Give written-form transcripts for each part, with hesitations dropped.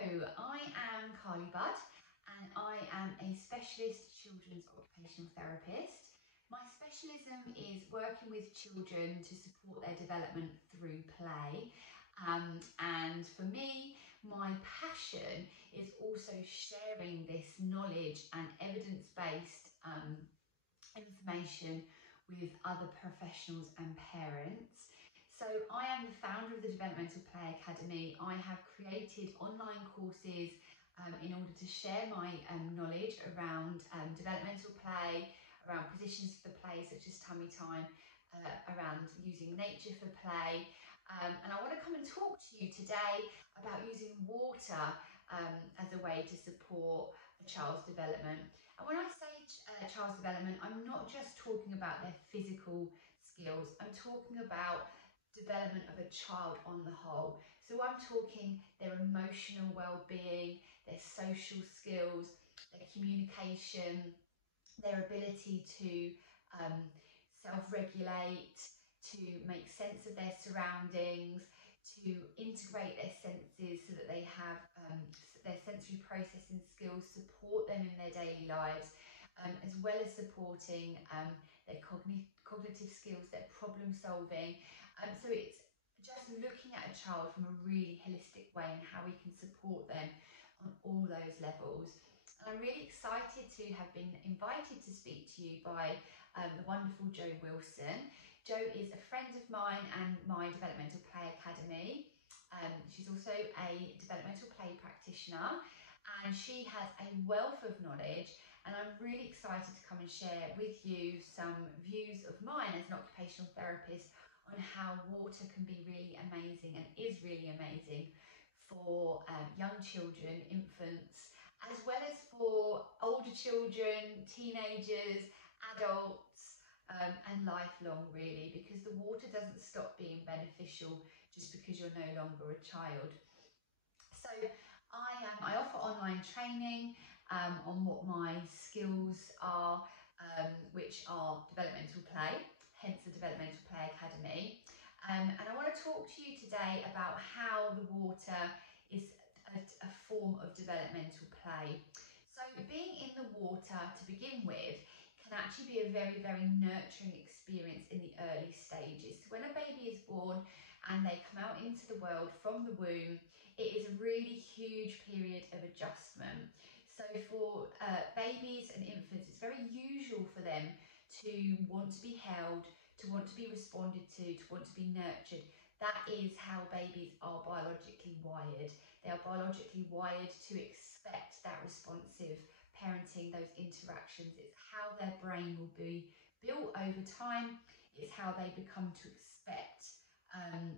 I am Carly Budd and I am a specialist children's occupational therapist. My specialism is working with children to support their development through play. And for me, my passion is also sharing this knowledge and evidence-based information with other professionals and parents. So I am the founder of the Developmental Play Academy. I have created online courses in order to share my knowledge around developmental play, around positions for play such as tummy time, around using nature for play. And I want to come and talk to you today about using water as a way to support a child's development. And when I say child's development, I'm not just talking about their physical skills, I'm talking about development of a child on the whole. So I'm talking their emotional well-being, their social skills, their communication, their ability to self-regulate, to make sense of their surroundings, to integrate their senses so that they have their sensory processing skills support them in their daily lives, as well as supporting their cognitive skills, their problem solving. So it's just looking at a child from a really holistic way and how we can support them on all those levels. And I'm really excited to have been invited to speak to you by the wonderful Jo Wilson. Jo is a friend of mine and my Developmental Play Academy. She's also a developmental play practitioner and she has a wealth of knowledge, and I'm really excited to come and share with you some views of mine as an occupational therapist on how water can be really amazing and is really amazing for young children, infants, as well as for older children, teenagers, adults, and lifelong really, because the water doesn't stop being beneficial just because you're no longer a child. So I offer online training on what my skills are, which are developmental play, hence the Developmental Play Academy. And I want to talk to you today about how the water is a form of developmental play. So being in the water to begin with can actually be a very, very nurturing experience in the early stages. So when a baby is born and they come out into the world from the womb, it is a really huge period of adjustment. So for babies and infants, it's very usual for them to want to be held, to want to be responded to want to be nurtured. That is how babies are biologically wired. They are biologically wired to expect that responsive parenting, those interactions. It's how their brain will be built over time. It's how they become to expect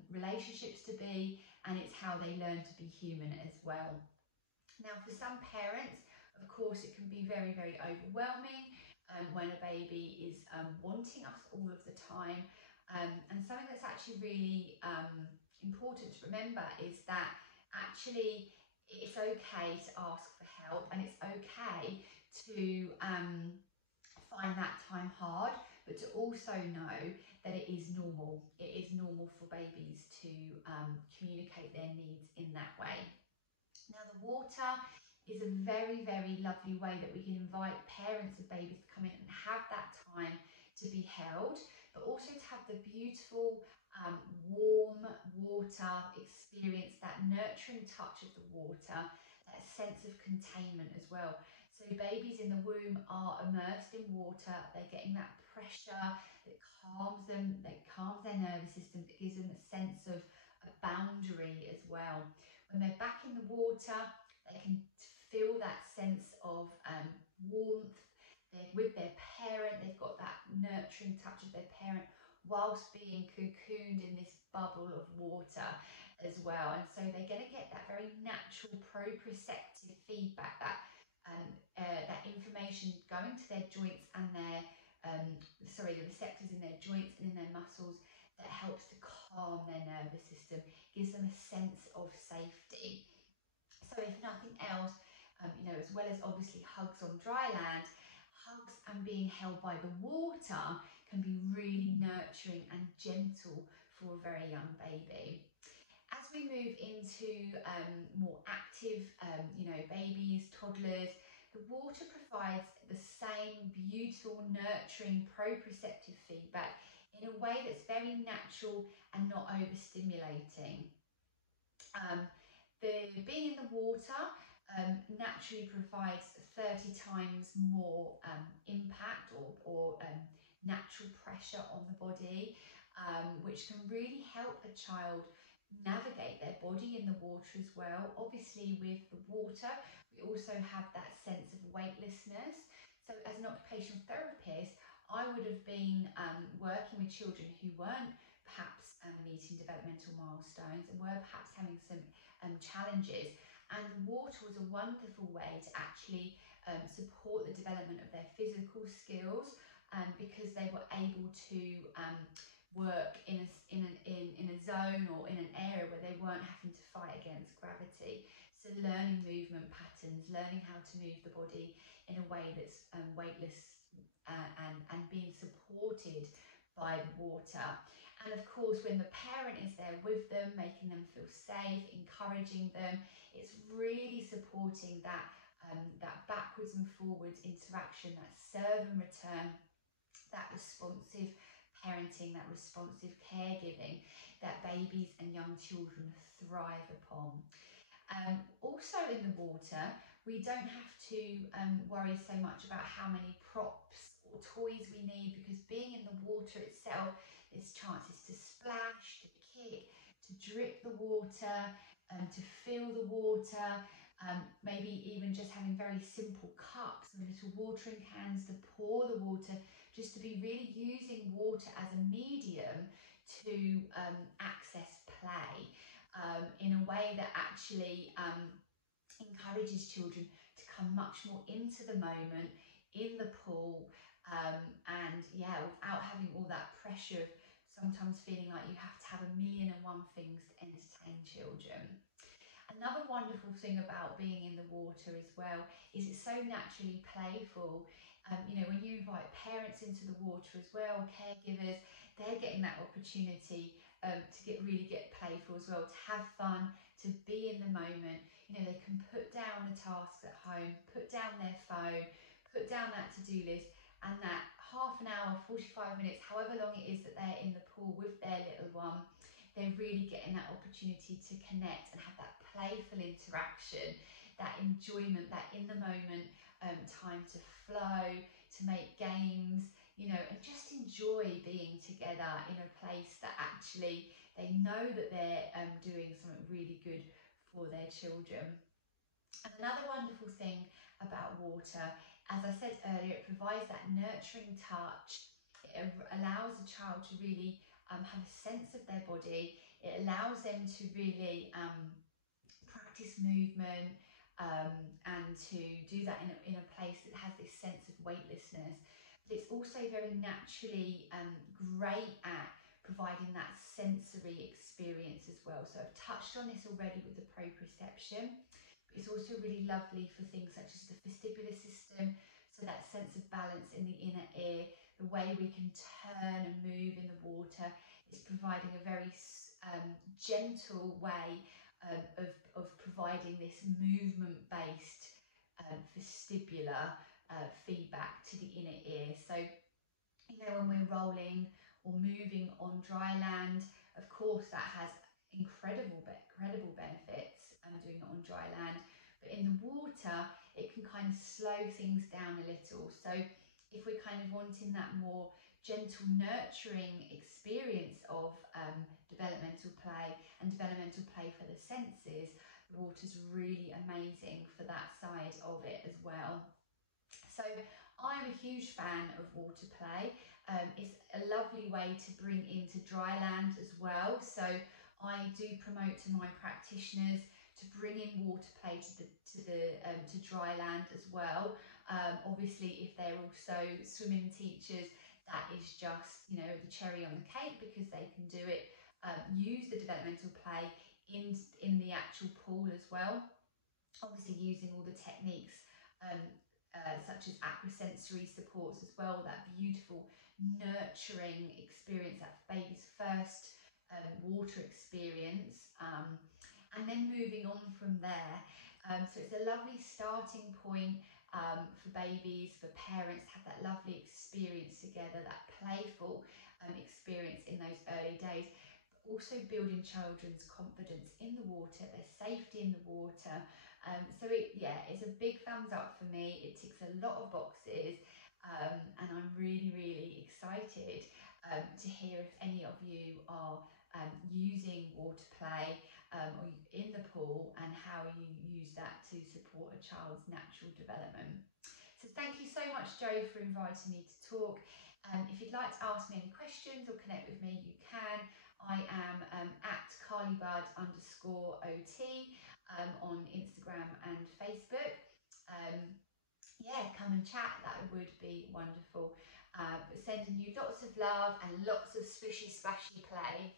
relationships to be, and it's how they learn to be human as well. Now, for some parents, of course, it can be very, very overwhelming when a baby is wanting us all of the time. And something that's actually really important to remember is that actually it's okay to ask for help, and it's okay to find that time hard, but to also know that it is normal. It is normal for babies to communicate their needs in that way. Now, the water is a very, very lovely way that we can invite parents of babies to come in and have that time to be held, but also to have the beautiful warm water experience, that nurturing touch of the water, that sense of containment as well. So babies in the womb are immersed in water, they're getting that pressure that calms them, that calms their nervous system, that gives them a sense of a boundary as well. When they're back in the water, they can feel that sense of warmth. They're with their parent, they've got that nurturing touch of their parent whilst being cocooned in this bubble of water as well. And so they're going to get that very natural proprioceptive feedback, that information going to their joints and their, the receptors in their joints and in their muscles, that helps to calm their nervous system, gives them a sense of safety. So if nothing else, as well as obviously hugs on dry land, hugs and being held by the water can be really nurturing and gentle for a very young baby. As we move into more active babies, toddlers. The water provides the same beautiful, nurturing, proprioceptive feedback in a way that's very natural and not overstimulating. Being in the water naturally provides 30 times more impact or natural pressure on the body, which can really help a child navigate their body in the water as well. Obviously, with the water, we also have that sense of weightlessness. So as an occupational therapist, I would have been working with children who weren't perhaps meeting developmental milestones and were perhaps having some challenges. And water was a wonderful way to actually support the development of their physical skills, because they were able to work in a zone or in an area where they weren't having to fight against gravity. So learning movement patterns, learning how to move the body in a way that's weightless, and being supported by the water. And of course, when the parent is there with them, making them feel safe, encouraging them, it's really supporting that backwards and forwards interaction, that serve and return, that responsive parenting, that responsive caregiving that babies and young children thrive upon. Also in the water, we don't have to worry so much about how many props or toys we need, because being in the water itself, there's chances to splash, to kick, to drip the water, to fill the water, maybe even just having very simple cups and little watering cans to pour the water, just to be really using water as a medium to access play in a way that actually encourages children to come much more into the moment in the pool, and without having all that pressure of sometimes feeling like you have to have 1,000,001 things to entertain children. Another wonderful thing about being in the water as well is it's so naturally playful. When you invite parents into the water as well, caregivers, they're getting that opportunity to get playful as well, to have fun, to be in the moment. They can put down the tasks at home, put down their phone, put down that to-do list, and that half an hour, 45 minutes, however long it is that they're in the pool with their little one, they're really getting that opportunity to connect and have that playful interaction, that enjoyment, that in the moment time to flow, to make games, and just enjoy being together in a place that actually they know that they're doing something really good for their children. And another wonderful thing about water, as I said earlier, it provides that nurturing touch. It allows the child to really have a sense of their body. It allows them to really practice movement, and to do that in a place that has this sense of weightlessness. But it's also very naturally great at providing that sensory experience as well. So I've touched on this already with the proprioception. It's also really lovely for things such as the vestibular system, so that sense of balance in the inner ear, the way we can turn and move in the water. It's providing a very gentle way of providing this movement-based vestibular feedback to the inner ear. So, when we're rolling or moving on dry land, of course, that has incredible benefits doing it on dry land. But in the water, it can kind of slow things down a little. So if we're kind of wanting that more gentle, nurturing experience of developmental play and developmental play for the senses, the water's really amazing for that side of it as well. So I'm a huge fan of water play. It's a lovely way to bring into dry land as well. So I do promote to my practitioners to bring in water play to dry land as well. Obviously, if they're also swimming teachers, that is just the cherry on the cake, because they can do it. Use the developmental play in the actual pool as well. Obviously, using all the techniques such as aquasensory supports as well. That beautiful nurturing experience, that baby's first water experience. And then moving on from there, So it's a lovely starting point for babies, for parents to have that lovely experience together, that playful experience in those early days. But also building children's confidence in the water, their safety in the water. So it's a big thumbs up for me. It ticks a lot of boxes, and I'm really, really excited to hear if any of you are using water play or in the pool, and how you use that to support a child's natural development. So thank you so much, Jo, for inviting me to talk. If you'd like to ask me any questions or connect with me, you can. I am at carlybud_OT on Instagram and Facebook. Come and chat, that would be wonderful. But sending you lots of love and lots of swishy splashy play.